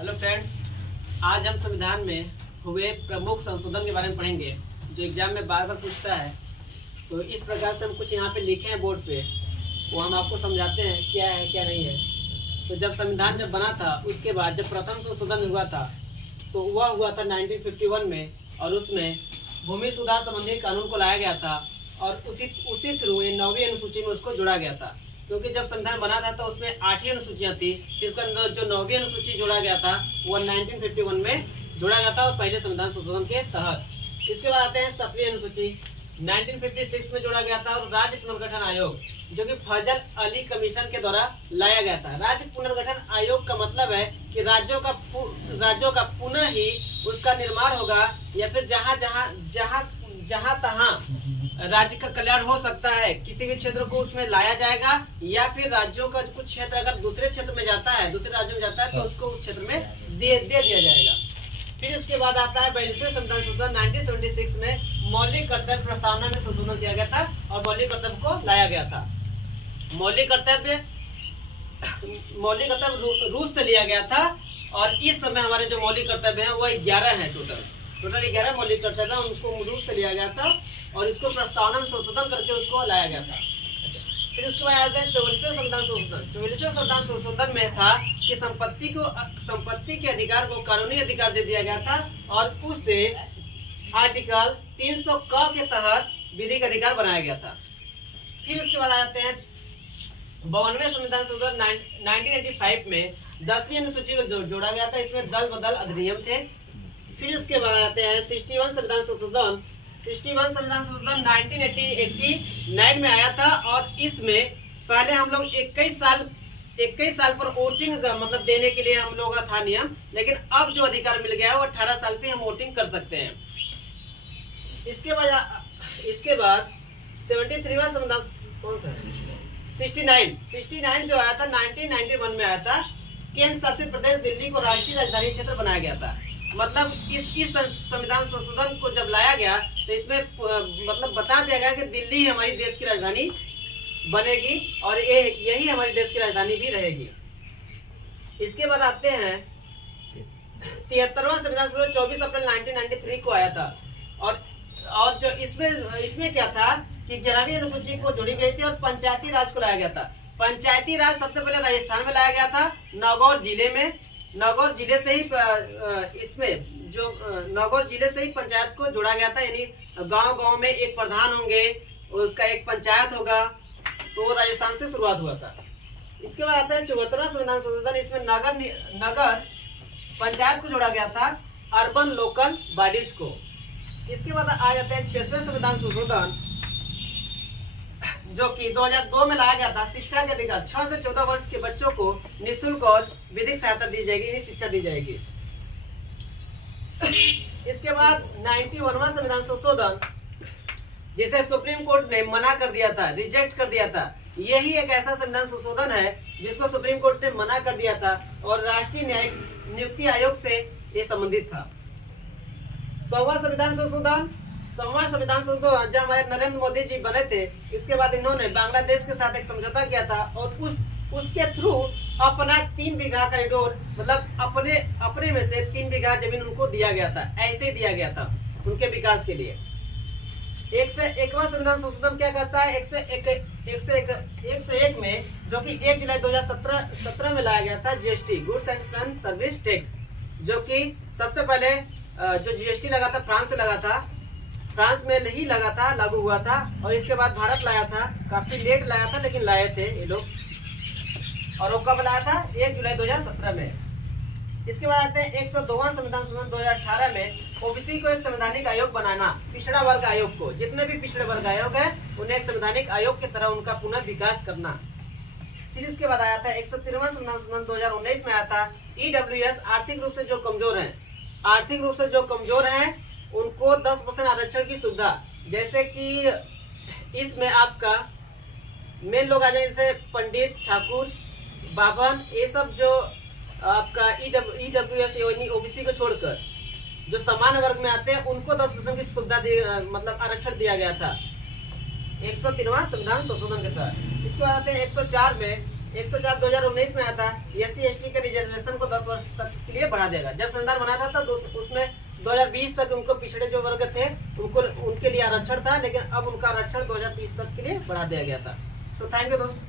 Hello friends, आज हम संविधान में हुए प्रमुख संशोधन के बारे में पढ़ेंगे जो एग्जाम में बार बार पूछता है। तो इस प्रकार से हम कुछ यहाँ पे लिखे हैं बोर्ड पे, वो हम आपको समझाते हैं क्या है क्या नहीं है। तो जब संविधान जब बना था उसके बाद जब प्रथम संशोधन हुआ था तो वह हुआ था 1951 में, और उसमें भूमि सुधार संबंधी कानून को लाया गया था और उसी थ्रू ये 9वीं अनुसूची में उसको जोड़ा गया था। क्योंकि जब संविधान बना था तो उसमें 8 ही अनुसूचियां थी, इसके अंदर जो 9वीं अनुसूची जोड़ा गया था वो 1951 में जोड़ा गया था और पहले संविधान संशोधन के तहत। इसके बाद आते हैं 7वीं अनुसूची 1956 में जोड़ा गया था और राज्य पुनर्गठन आयोग जो कि फजल अली कमीशन के द्वारा लाया गया था। राज्य पुनर्गठन आयोग का मतलब है कि राज्यों का पुनः ही उसका निर्माण होगा, या फिर जहाँ तहाँ राज्य का कल्याण हो सकता है किसी भी क्षेत्र को उसमें लाया जाएगा, या फिर राज्यों का कुछ क्षेत्र अगर दूसरे क्षेत्र में जाता है, दूसरे राज्यों में जाता है तो उसको उस क्षेत्र में दे दिया जाएगा। फिर उसके बाद आता है 42वें संविधान संशोधन 1976 में मौलिक कर्तव्य प्रस्तावना में संशोधन किया गया था और मौलिक कर्तव्य को लाया गया था। मौलिक कर्तव्य रूस से लिया गया था और इस समय हमारे जो मौलिक कर्तव्य हैं वो 11 हैं। टोटल 11 मौलिक कर्तव्य हैं, उनको रूस से लिया गया था और इसको प्रस्तावना में संशोधन करके उसको लाया गया था। फिर उसके बाद आते हैं 44वें संविधान संशोधन। 44वें संविधान संशोधन में था कि संपत्ति के अधिकार को कानूनी अधिकार दे दिया गया था और उसे आर्टिकल 300 क के तहत विधिक अधिकार बनाया गया था। फिर उसके बाद आते हैं 52वें संविधान संशोधन 1985 में 10वीं अनुसूची को जोड़ा गया था, इसमें दल बदल अधिनियम थे। फिर उसके बाद आते हैं 61 संविधान संशोधन 1989 में आया था और इसमें पहले हम लोग 21 साल पर वोटिंग मतलब देने के लिए हम लोगों का था नियम, लेकिन अब जो अधिकार मिल गया है वो 18 साल पे हम वोटिंग कर सकते हैं। इसके बाद 73वां संविधान कौन सा 69 जो आया था 1991 में आया था। केंद्र शासित प्रदेश दिल्ली को राष्ट्रीय राजधानी क्षेत्र बनाया गया था। मतलब इस संविधान संशोधन को जब लाया गया तो इसमें मतलब बता दिया गया कि दिल्ली हमारी देश की राजधानी बनेगी और यही हमारी देश की राजधानी भी रहेगी। इसके बाद आते हैं 73वां संविधान संशोधन 24 अप्रैल 1993 को आया था और जो इसमें क्या था कि 11वीं अनुसूची को जोड़ी गई थी और पंचायती राज को लाया गया था। पंचायती राज सबसे पहले राजस्थान में लाया गया था, नागौर जिले से ही नागौर जिले से ही पंचायत को जोड़ा गया था। यानी गांव में एक प्रधान होंगे, उसका एक पंचायत होगा, तो राजस्थान से शुरुआत हुआ था। इसके बाद आता है 74वां संविधान संशोधन, इसमें नगर पंचायत को जोड़ा गया था अर्बन लोकल बॉडीज को। इसके बाद आ जाते हैं 66वें संविधान संशोधन जो कि 2002 में लाया गया था। शिक्षा के अधिकार 6 से 14 वर्ष के बच्चों को निःशुल्क और विधिक सहायता दी जाएगी, शिक्षा दी जाएगी। इसके बाद 91वां संविधान संशोधन जिसे सुप्रीम कोर्ट ने मना कर दिया था, रिजेक्ट कर दिया था, यही एक ऐसा संविधान संशोधन है जिसको सुप्रीम कोर्ट ने मना कर दिया था और राष्ट्रीय न्यायिक नियुक्ति आयोग से ये संबंधित था। 100वां संविधान संशोधन जब हमारे नरेंद्र मोदी जी बने थे, इसके बाद इन्होंने बांग्लादेश के साथ एक समझौता किया था और उसके थ्रू अपना 3 बीघा कॉरिडोर मतलब अपने में से 3 बीघा जमीन उनको दिया गया था, ऐसे दिया गया था उनके विकास के लिए। 101वां संविधान संशोधन क्या कहता है 101 में, जो कि 1 जुलाई 2017 में लाया गया था, GST goods and service tax, जो कि सबसे पहले जो जीएसटी लगा था फ्रांस से लगा था, फ्रांस में ही लगा था, लागू हुआ था और इसके बाद भारत लाया था। काफी लेट लाया था लेकिन लाए थे ये लोग, और वो कब लाया था 1 जुलाई 2017 में। इसके बाद आते हैं 102वां संविधान संशोधन 2018 में ओबीसी को एक संवैधानिक आयोग बनाना, पिछड़ा वर्ग आयोग को, जितने भी पिछड़े वर्ग आयोग है उन्हें एक संवैधानिक आयोग की तरह उनका पुनः विकास करना। फिर इसके बाद आया था 113वां संविधान संशोधन 2019 में आया था ईडब्ल्यूएस आर्थिक रूप से जो कमजोर हैं उनको 10% आरक्षण की सुविधा, जैसे कि इसमें आपका मेन लोग आ जाए जैसे पंडित, ठाकुर, बाभन, ये सब जो आपका ईडब्ल्यूएस यानी ओबीसी को छोड़कर जो सामान्य वर्ग में आते हैं उनको 10% की सुविधा मतलब आरक्षण दिया गया था 103वां संविधान संशोधन के तहत। इसके बाद आते हैं 104 में 104/2019 में आया था, SC/ST के रिजर्वेशन को 10 वर्ष तक के लिए बढ़ा देगा। जब संविधान बना था तो उसमें 2020 तक उनको पिछड़े जो वर्ग थे उनको उनके लिए आरक्षण था, लेकिन अब उनका आरक्षण 2030 तक के लिए बढ़ा दिया गया था। सो थैंक यू दोस्त।